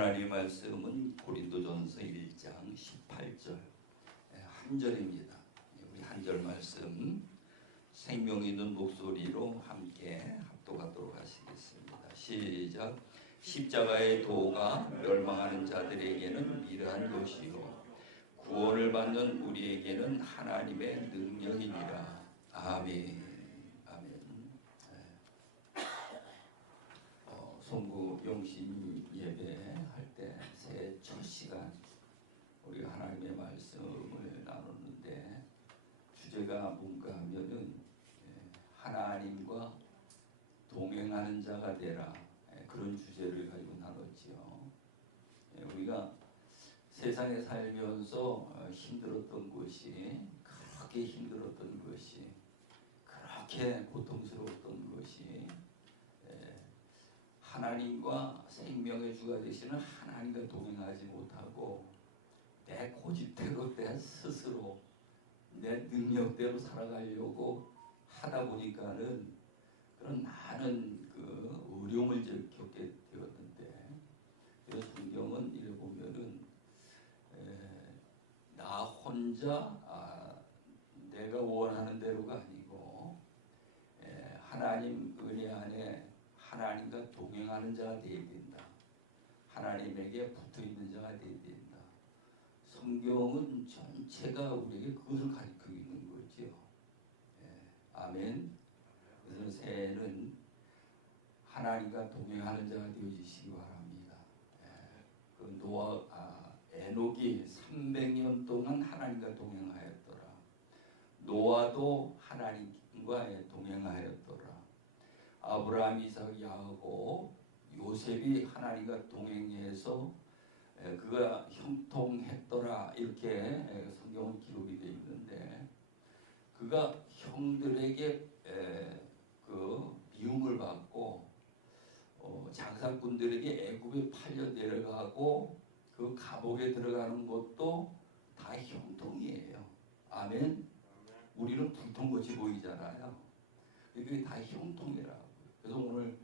하나님의 말씀은 고린도전서 1장 18절 한 절입니다. 우리 한 절 말씀 생명 있는 목소리로 함께 합독하도록 하시겠습니다. 시작. 십자가의 도가 멸망하는 자들에게는 미련한 것이요 구원을 받는 우리에게는 하나님의 능력이니라. 아멘. 송구 용신 예배할 때 새해 첫 시간 우리가 하나님의 말씀을 나누는데 주제가 뭔가 하면은 하나님과 동행하는 자가 되라, 그런 주제를 가지고 나눴지요. 우리가 세상에 살면서 힘들었던 것이, 그렇게 힘들었던 것이, 그렇게 고통스러웠던 것이 하나님과 생명의 주가 되시는 하나님과 동행하지 못하고 내 고집대로, 내 스스로, 내 능력대로 살아가려고 하다 보니까는 그런 많은 어려움을 겪게 되었는데, 그래서 성경은 이래 보면은 나 혼자 내가 원하는 대로가 아니고 하나님 은혜 안에 하나님과 동행하는 자가 되어야 된다. 하나님에게 붙어있는 자가 되어야 된다. 성경은 전체가 우리에게 그것을 가르치고 있는 거죠. 아멘. 그래서 새해는 하나님과 동행하는 자가 되어주시기 바랍니다. 에녹이 300년 동안 하나님과 동행하였더라. 노아도 하나님과 동행하였더라. 아브라함, 이삭, 야곱, 요셉이 하나님과 동행해서 그가 형통했더라, 이렇게 성경은 기록이 되어 있는데, 그가 형들에게 미움을 받고 장사꾼들에게 애굽에 팔려 내려가고 그 감옥에 들어가는 것도 다 형통이에요. 아멘. 우리는 불통같이 보이잖아요. 그게 다 형통이라고. 그래서 오늘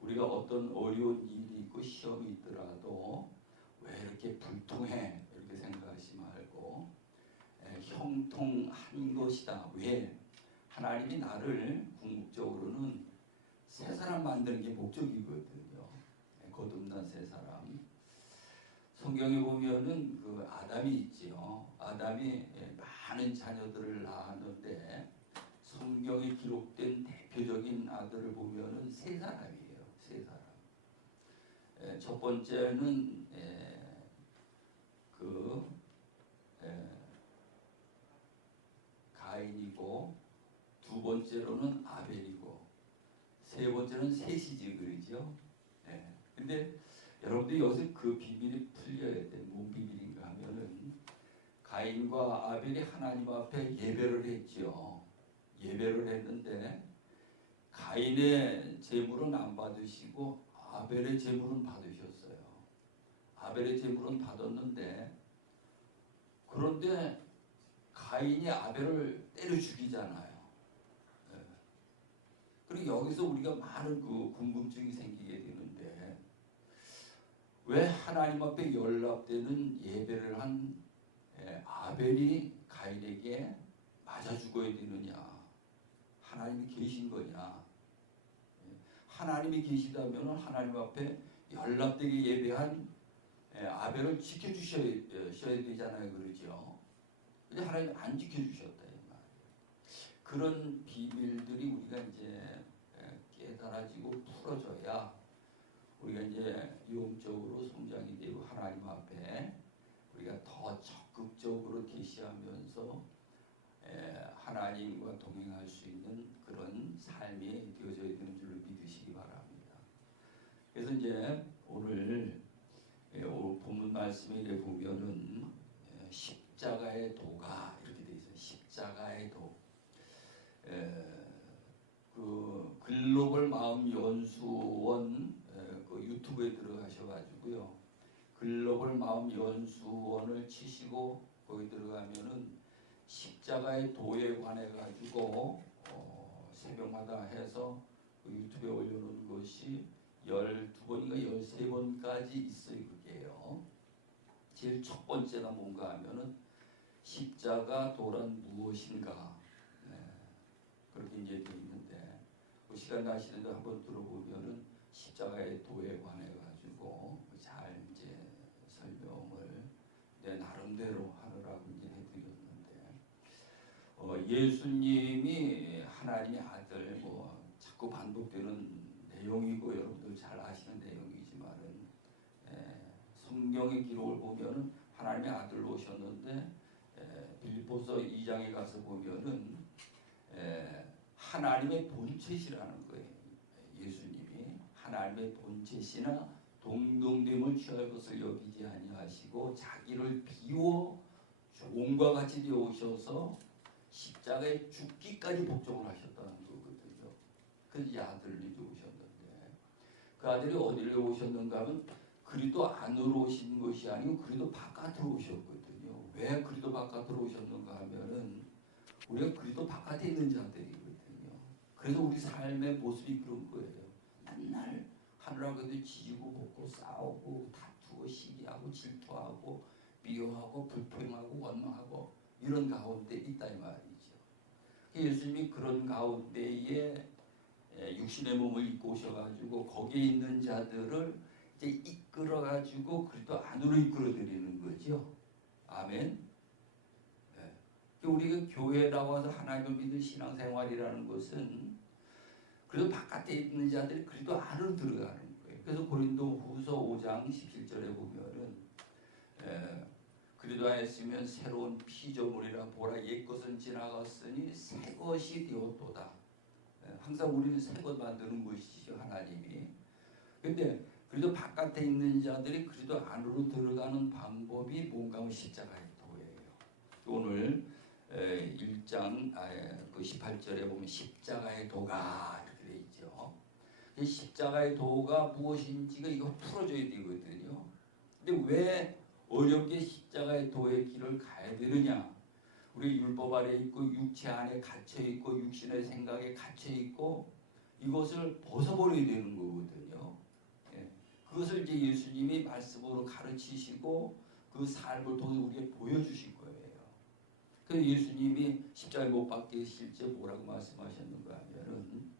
우리가 어떤 어려운 일이 있고 시험이 있더라도 왜 이렇게 불통해, 이렇게 생각하지 말고 형통한 것이다. 왜? 하나님이 나를 궁극적으로는 새 사람 만드는 게 목적이거든요. 거듭난 새 사람. 성경에 보면은 아담이 있지요. 아담이 많은 자녀들을 낳았는데 성경에 기록된 대표적인 아들을 보면은 세 사람이에요. 세 사람. 첫 번째는 가인이고, 두 번째로는 아벨이고, 세 번째는 셋이지, 그러죠. 근데 여러분들이 여기서 그 비밀이 풀려야 돼. 뭔 비밀인가 하면은, 가인과 아벨이 하나님 앞에 예배를 했죠. 예배를 했는데 가인의 제물은 안 받으시고 아벨의 제물은 받으셨어요. 아벨의 제물은 받았는데, 그런데 가인이 아벨을 때려 죽이잖아요. 그리고 여기서 우리가 많은 궁금증이 생기게 되는데, 왜 하나님 앞에 연락되는 예배를 한 아벨이 가인에게 맞아 죽어야 되느냐? 하나님이 계신 거냐? 하나님이 계시다면 하나님 앞에 연락되게 예배한 아벨을 지켜주셔야 되잖아요, 그러죠? 근데 하나님 안 지켜주셨다, 이 말이에요. 그런 비밀들이 우리가 이제 깨달아지고 풀어져야 우리가 이제 영적으로 성장이 되고 하나님 앞에 우리가 더 적극적으로 계시하면서 하나님과 동행할 수 있는 그런 삶이 되어져야 되는 줄 믿으시기 바랍니다. 그래서 이제 오늘 본문 말씀에 보면은 십자가의 도가 이렇게 되어 있어요. 십자가의 도. 글로벌 마음 연수원 유튜브에 들어가셔가지고요. 글로벌 마음 연수원을 치시고 거기 들어가면은 십자가의 도에 관해 가지고 새벽마다 해서 유튜브에 올려놓은 것이 12번인가 13번까지 있어요. 그게요. 제일 첫 번째가 뭔가 하면은 십자가 도란 무엇인가, 그렇게 이제 되어 있는데, 그 시간 나시는 데 한번 들어보면은 십자가의 도에 관해 가지고 잘 이제 설명을 내 나름대로 하느라고 이제 해드렸는데, 예수님이 하나님의 아들, 뭐 자꾸 반복되는 내용이고 여러분들 잘 아시는 내용이지만은, 성경의 기록을 보면은 하나님의 아들로 오셨는데, 빌립보서 2장에 가서 보면은 하나님의 본체시라는 거예요. 예수님이 하나님의 본체시나 동등됨을 취할 것을 여기지 아니하시고 자기를 비워 종과 같이 되어 오셔서 십자가에 죽기까지 복종을 하셨다는 거거든요. 그래서 이 아들을 이제 오셨는데, 그 아들이 어디를 오셨는가 하면 그리스도 안으로 오신 것이 아니고 그리스도 바깥으로 오셨거든요. 왜 그리스도 바깥으로 오셨는가 하면은 우리가 그리스도 바깥에 있는 자들이거든요. 그래서 우리 삶의 모습이 그런 거예요. 맨날 하늘하고도 지지고 볶고 싸우고 다투고 시기하고 질투하고 비교하고 불평하고 원망하고 이런 가운데 있다 이 말이죠. 예수님이 그런 가운데에 육신의 몸을 입고 오셔가지고 거기에 있는 자들을 이제 이끌어가지고 그리스도 안으로 이끌어드리는 거죠. 아멘. 우리가 교회에 나와서 하나님을 믿는 신앙생활이라는 것은 그래도 바깥에 있는 자들이 그리스도 안으로 들어가는 거예요. 그래서 고린도후서 5장 17절에 보면은 그리스도 안에 있으면 새로운 피조물이라 보라 옛것은 지나갔으니 새 것이 되었도다. 항상 우리는 새 것 만드는 것이죠, 하나님이. 근데 그래도 바깥에 있는 자들이 그리스도 안으로 들어가는 방법이 뭔가 하면 십자가의 도예요. 오늘 1장 그 18절에 보면 십자가의 도가 이렇게 돼 있죠. 이 십자가의 도가 무엇인지가 이거 풀어줘야 되거든요. 근데 왜 어렵게 십자가의 도의 길을 가야 되느냐? 우리 율법 아래 있고 육체 안에 갇혀 있고 육신의 생각에 갇혀 있고 이것을 벗어버려야 되는 거거든요. 그것을 이제 예수님이 말씀으로 가르치시고 그 삶을 통해 우리에게 보여주실 거예요. 그래서 예수님이 십자가에 못 박히실 때 뭐라고 말씀하셨는가 하면은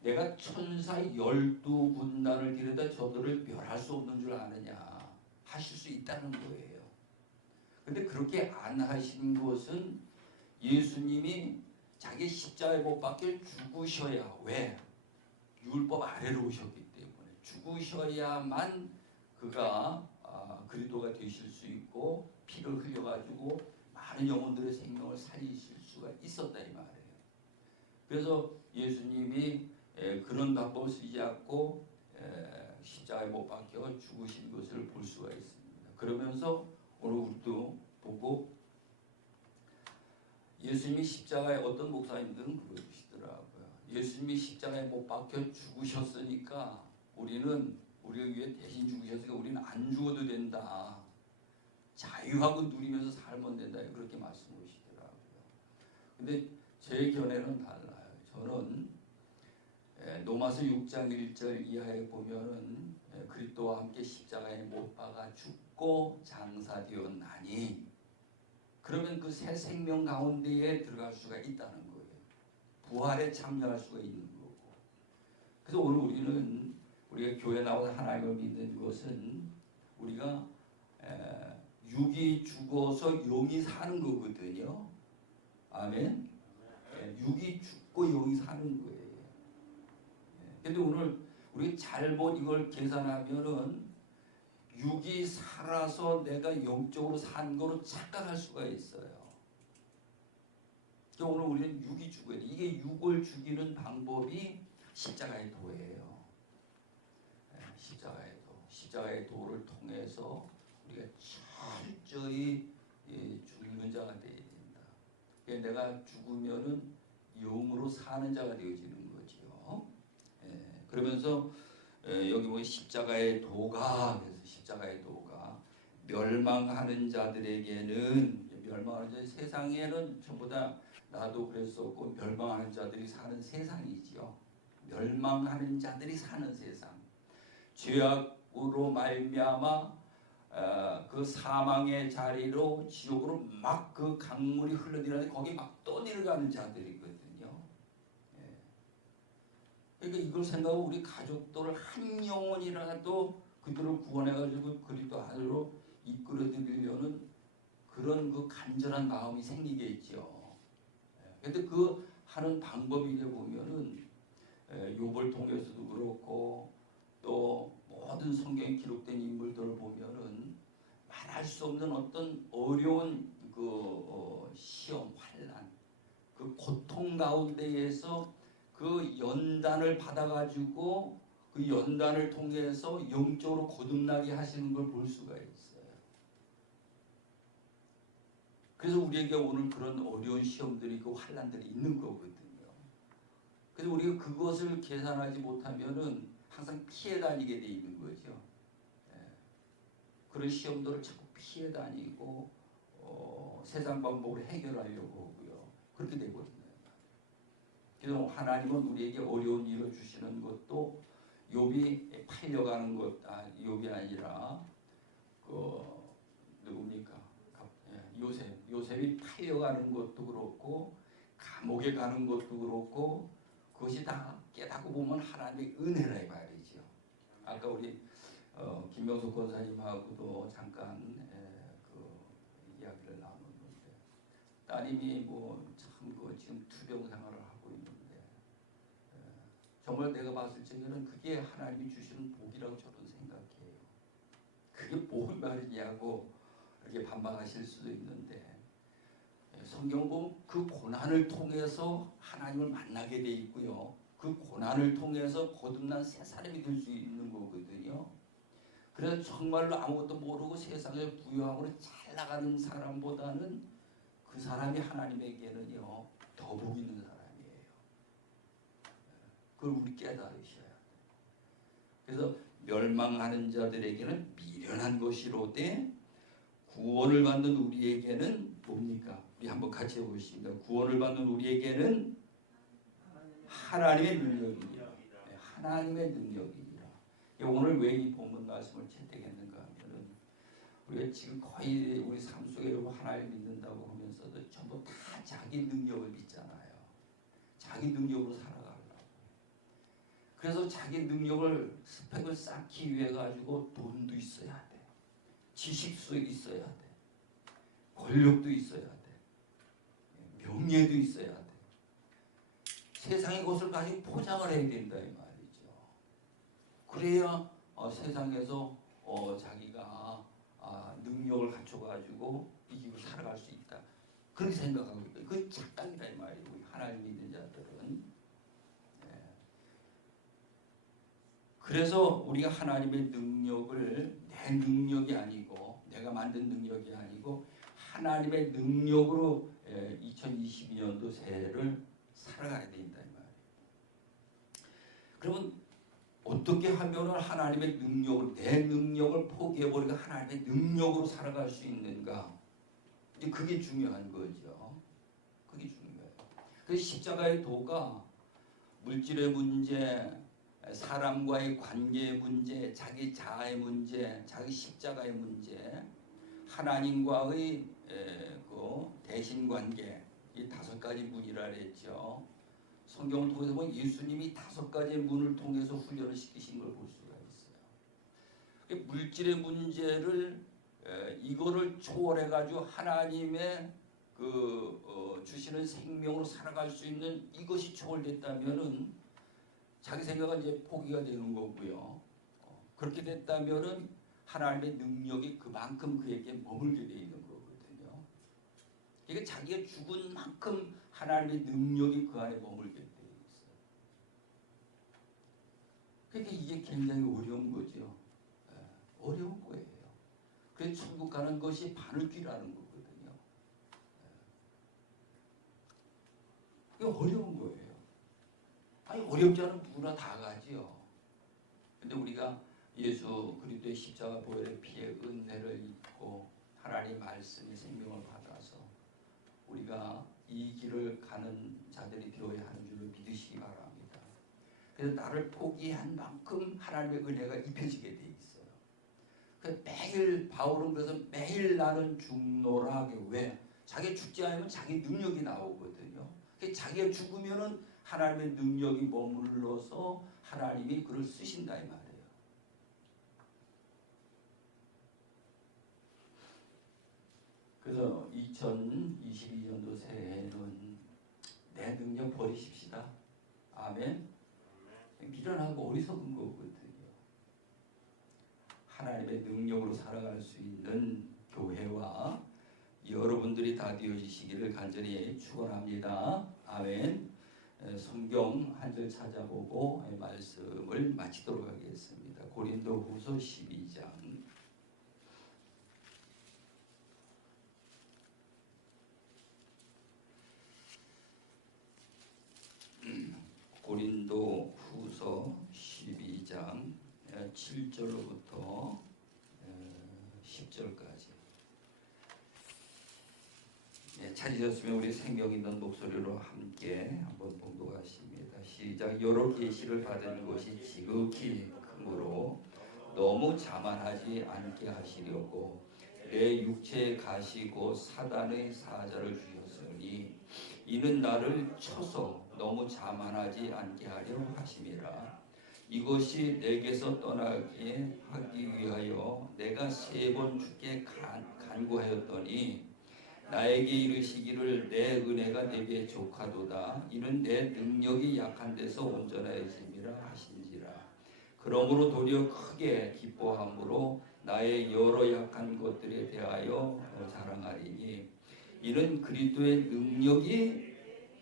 내가 천사 12군단을 기르다 저들을 멸할 수 없는 줄 아느냐 하실 수 있다는 거예요. 근데 그렇게 안 하신 것은 예수님이 자기 십자가에 못 박혀 죽으셔야, 왜? 율법 아래로 오셨기 때문에 죽으셔야만 그가 그리스도가 되실 수 있고 피를 흘려가지고 많은 영혼들의 생명을 살리실 수가 있었다 이 말이에요. 그래서 예수님이 그런 방법을 쓰지 않고 십자가에 못 박혀 죽으신 것을 볼 수가 있습니다. 그러면서 오늘 우리도 보고 예수님이 십자가에 어떤 목사님들은 그러시더라고요. 예수님이 십자가에 못 박혀 죽으셨으니까 우리가 위해 대신 죽으셨으니까 우리는 안 죽어도 된다. 자유하고 누리면서 살면 된다. 그렇게 말씀하시더라고요. 근데 제 견해는 달라요. 저는 로마서 6장 1절 이하에 보면은 그리스도와 함께 십자가에 못 박아 죽고 장사되었나니, 그러면 그 새 생명 가운데에 들어갈 수가 있다는 거예요. 부활에 참여할 수가 있는 거고. 그래서 오늘 우리가 교회 나와서 하나님을 믿는 것은 우리가 육이 죽어서 영이 사는 거거든요. 아멘. 육이 죽고 영이 사는 거예요. 근데 오늘 우리 잘못 이걸 계산하면은 육이 살아서 내가 영적으로 산 거로 착각할 수가 있어요. 오늘 우리는 육이 죽어야 돼. 이게 육을 죽이는 방법이 십자가의 도예요. 십자가의 도를 통해서 우리가 철저히 죽는 자가 되어야 된다. 내가 죽으면은 영으로 사는 자가 되어지는 거죠. 그러면서 여기 보면 십자가의 도가, 그래서 십자가의 도가 멸망하는 자들에게는, 멸망하는 자, 세상에는 전부 다 나도 그랬었고 멸망하는 자들이 사는 세상이지요. 멸망하는 자들이 사는 세상. 죄악으로 말미암아 그 사망의 자리로 지옥으로 막 그 강물이 흘러내리는데 거기 막 떠내려가는 자들이거든요. 예. 그러니까 이걸 생각하고 우리 가족들을 한 영혼이라도 그들을 구원해가지고 그리스도 안으로 이끌어들이려는 그런 그 간절한 마음이 생기겠죠. 그런데 그 하는 방법이 이제 보면은 욥을 통해서도 그렇고 또 모든 성경에 기록된 인물들을 보면은 말할 수 없는 어떤 어려운 그 시험, 환난, 그 고통 가운데에서 그 연단을 받아가지고 그 연단을 통해서 영적으로 거듭나게 하시는 걸 볼 수가 있어요. 그래서 우리에게 오늘 그런 어려운 시험들이 그 환난들이 있는 거거든요. 그래서 우리가 그것을 계산하지 못하면은 항상 피해 다니게 돼 있는 거죠. 그런 시험들을 자꾸 피해 다니고 세상 방법으로 해결하려고 하고요. 그렇게 되고 있는 거예요. 그래서 하나님은 우리에게 어려운 일을 주시는 것도 욥이 팔려가는 것, 욥이 아니라 그 누굽니까? 요셉이 팔려가는 것도 그렇고 감옥에 가는 것도 그렇고 그것이 다 깨닫고 보면 하나님의 은혜라 이 말이죠. 아까 우리 김명숙 권사님하고도 잠깐 그 이야기를 나눴는데 따님이 뭐 참 그 지금 투병 생활을 하고 있는데 정말 내가 봤을 적에는 그게 하나님이 주시는 복이라고 저는 생각해요. 그게 뭘 말이냐고 이렇게 반박하실 수도 있는데 성경 보면 그 고난을 통해서 하나님을 만나게 돼 있고요. 그 고난을 통해서 거듭난 새 사람이 될 수 있는 거거든요. 그래서 정말로 아무것도 모르고 세상에 부유함으로 잘 나가는 사람보다는 그 사람이 하나님에게는요 더 복 있는 사람이에요. 그걸 우리 깨달으셔야 돼요. 그래서 멸망하는 자들에게는 미련한 것이로되 구원을 받는 우리에게는 뭡니까? 우리 한번 같이 해보겠습니다. 구원을 받는 우리에게는 하나님의 능력이니라. 하나님의 능력이니라. 오늘 왜 이 본문 말씀을 채택했는가 하면은 우리가 지금 거의 우리 삶 속에 하나님 믿는다고 하면서도 전부 다 자기 능력을 믿잖아요. 자기 능력으로 살아가려고. 그래서 자기 능력을 스펙을 쌓기 위해 가지고 돈도 있어야 돼. 지식도 있어야 돼. 권력도 있어야 돼. 명예도 있어야 돼. 세상의 것을 가지고 포장을 해야 된다 이 말이죠. 그래야 세상에서 자기가 능력을 갖춰가지고 이기고 살아갈 수 있다. 그렇게 생각하고 있다. 그게 착각이다 이 말이에요. 하나님 믿는 자들은. 그래서 우리가 하나님의 능력을 내 능력이 아니고 내가 만든 능력이 아니고 하나님의 능력으로 2022년도 새해를 살아가야 된다 이 말이에요. 그러면 어떻게 하면 하나님의 능력을 내 능력을 포기해버리고 하나님의 능력으로 살아갈 수 있는가? 이제 그게 중요한 거죠. 그게 중요해요. 그래서 십자가의 도가 물질의 문제, 사람과의 관계의 문제, 자기 자아의 문제, 자기 십자가의 문제, 하나님과의 그 대신관계, 이 5가지 문이라 그랬죠. 성경을 통해서 보면 예수님이 5가지 문을 통해서 훈련을 시키신 걸 볼 수가 있어요. 물질의 문제를 이거를 초월해가지고 하나님의 그 주시는 생명으로 살아갈 수 있는 이것이 초월됐다면은 자기 생각은 이제 포기가 되는 거고요. 그렇게 됐다면은 하나님의 능력이 그만큼 그에게 머물게 되어 있는 거거든요. 이게 자기가 죽은 만큼 하나님의 능력이 그 안에 머물게 되어 있어요. 그러니까 이게 굉장히 어려운 거죠. 어려운 거예요. 그래서 천국 가는 것이 바늘귀라는 거거든요. 이게 어려운 거예요. 아니 어렵지 않은 누구나 다 가지요. 근데 우리가 예수 그리스도의 십자가 보혈의 피의 은혜를 입고 하나님 말씀의 생명을 받아서 우리가 이 길을 가는 자들이 되어야 하는 줄을 믿으시기 바랍니다. 그래서 나를 포기한 만큼 하나님의 은혜가 입혀지게 돼 있어요. 그래서 매일 바울은 그래서 매일 나는 죽노라. 왜? 자기 죽지 않으면 자기 능력이 나오거든요. 자기가 죽으면은 하나님의 능력이 머물러서 하나님이 그를 쓰신다 이 말이에요. 그래서 2022년도 새해에는 내 능력 버리십시다. 아멘. 미련하고 어리석은 거거든요. 하나님의 능력으로 살아갈 수 있는 교회와 여러분들이 다 되어지시기를 간절히 축원합니다. 아멘. 성경 한 절 찾아보고 말씀을 마치도록 하겠습니다. 고린도후서 12장. 고린도후서 12장 7절로부터 10절까지. 찾으셨으면 우리 생명 있는 목소리로 함께 한번 봉독하십니다. 시작. 여러 계시를 받은 것이 지극히 크므로 너무 자만하지 않게 하시려고 내 육체에 가시고 사단의 사자를 주셨으니 이는 나를 쳐서 너무 자만하지 않게 하려 하심이라. 이것이 내게서 떠나게 하기 위하여 내가 3번 주께 간구하였더니 나에게 이르시기를 내 은혜가 내게 족하도다. 이는 내 능력이 약한 데서 온전해짐이라 하신지라. 그러므로 도리어 크게 기뻐함으로 나의 여러 약한 것들에 대하여 자랑하리니 이는 그리스도의 능력이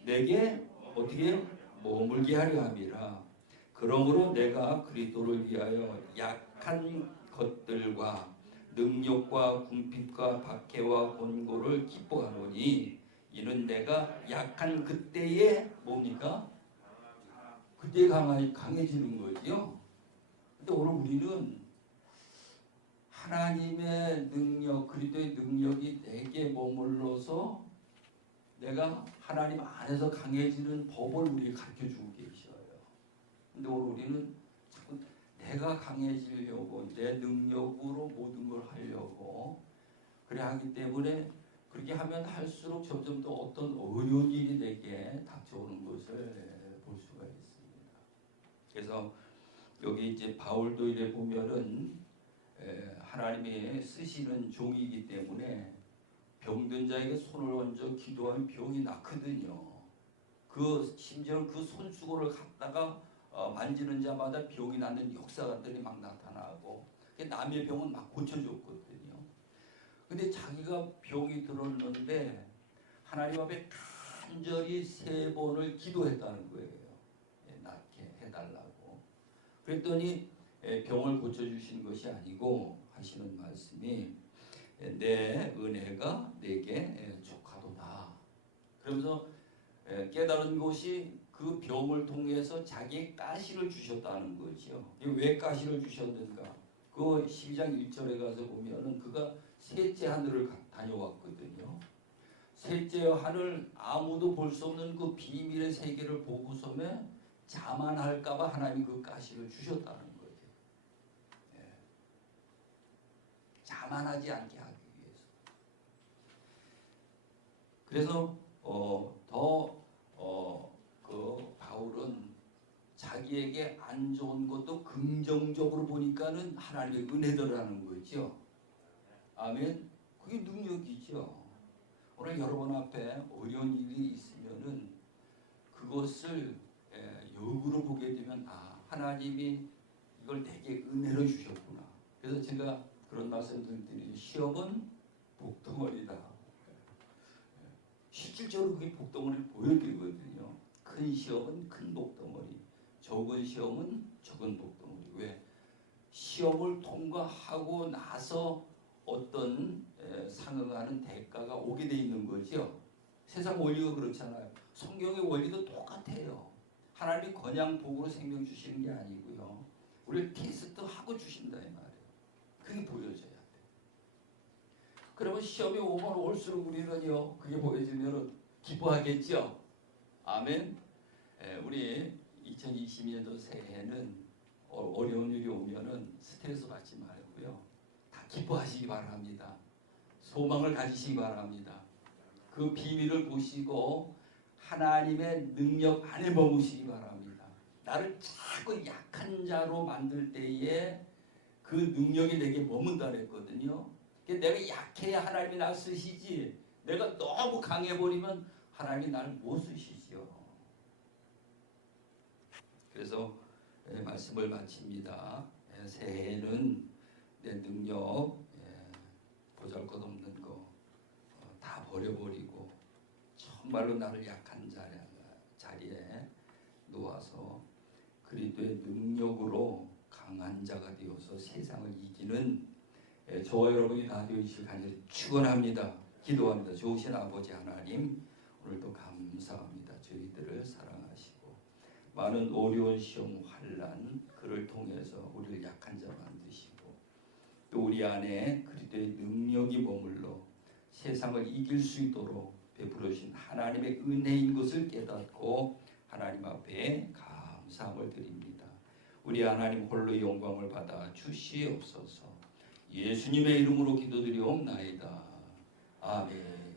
내게 어떻게 머물게 하려 함이라. 그러므로 내가 그리스도를 위하여 약한 것들과 능력과 궁핍과 박해와 권고를 기뻐하노니 이는 내가 약한 그때에 뭡니까? 그때 강해지는 거죠. 근데 오늘 우리는 하나님의 능력, 그리스도의 능력이 내게 머물러서 내가 하나님 안에서 강해지는 법을 우리에게 가르쳐주고 계셔요. 근데 오늘 우리는 자꾸 내가 강해지려고 내 능력으로 모든 걸 하려고 그래 하기 때문에 그렇게 하면 할수록 점점 더 어떤 어려운 일이 내게 닥쳐오는 것을 볼 수가 있습니다. 그래서 여기 이제 바울도 이래 보면은 하나님이 쓰시는 종이기 때문에 병든 자에게 손을 얹어 기도하면 병이 낫거든요. 심지어 그 손수건을 갖다가 만지는 자마다 병이 낫는 역사들이 막 나타나고 남의 병은 막 고쳐줬거든요. 근데 자기가 병이 들었는데 하나님 앞에 간절히 3번을 기도했다는 거예요. 낫게 해달라고. 그랬더니 병을 고쳐주신 것이 아니고 하시는 말씀이 내 은혜가 내게 족하도다. 그러면서 깨달은 것이 그 병을 통해서 자기의 가시를 주셨다는 거죠. 왜 가시를 주셨는가? 그 12장 1절에 가서 보면은 그가 셋째 하늘을 다녀왔거든요. 셋째 하늘 아무도 볼 수 없는 그 비밀의 세계를 보고서면 자만할까봐 하나님이 그 가시를 주셨다는 거죠. 자만하지 않게 하기 위해서. 그래서 그 바울은 자기에게 안 좋은 것도 긍정적으로 보니까는 하나님의 은혜더라는 거죠. 아멘. 그게 능력이죠. 오늘 여러분 앞에 어려운 일이 있으면은 그것을 역으로 보게 되면 하나님이 이걸 내게 은혜로 주셨구나. 그래서 제가 그런 말씀을 드리죠. 시험은 복덩어리다. 실질적으로 그게 복덩어리를 보여드리거든요. 큰 시험은 큰 복덩어리, 적은 시험은 적은 복덩어리. 왜? 시험을 통과하고 나서 어떤 상응하는 대가가 오게 돼 있는 거죠. 세상 원리가 그렇잖아요. 성경의 원리도 똑같아요. 하나님이 그냥 복으로 생명 주시는 게 아니고요. 우리를 테스트하고 주신다 이 말이에요. 그게 보여져야 돼. 그러면 시험이 오면 올수록 우리는요. 그게 보여지면 기뻐하겠죠. 아멘. 우리 2020년도 새해는 어려운 일이 오면은 스트레스 받지 말고요. 다 기뻐하시기 바랍니다. 소망을 가지시기 바랍니다. 그 비밀을 보시고 하나님의 능력 안에 머무시기 바랍니다. 나를 자꾸 약한 자로 만들 때에 그 능력이 내게 머문다 그랬거든요. 내가 약해야 하나님이 날 쓰시지, 내가 너무 강해버리면 하나님이 날 못 쓰시죠. 그래서 말씀을 마칩니다. 새해에는 내 능력, 보잘것없는 거 다 버려버리고 정말로 나를 약한 자리에 놓아서 그리스도의 능력으로 강한 자가 되어서 세상을 이기는 저와 여러분이 다 되시길 간절히 축원합니다. 기도합니다. 좋으신 아버지 하나님, 오늘도 감사합니다. 저희들을 사랑하시고 많은 어려운 시험, 환난 그를 통해서 우리를 약한 자 만드시고 또 우리 안에 그리스도의 능력이 머물러 세상을 이길 수 있도록 베풀어 주신 하나님의 은혜인 것을 깨닫고 하나님 앞에 감사함을 드립니다. 우리 하나님 홀로 영광을 받아 주시옵소서. 예수님의 이름으로 기도드리옵나이다. 아멘.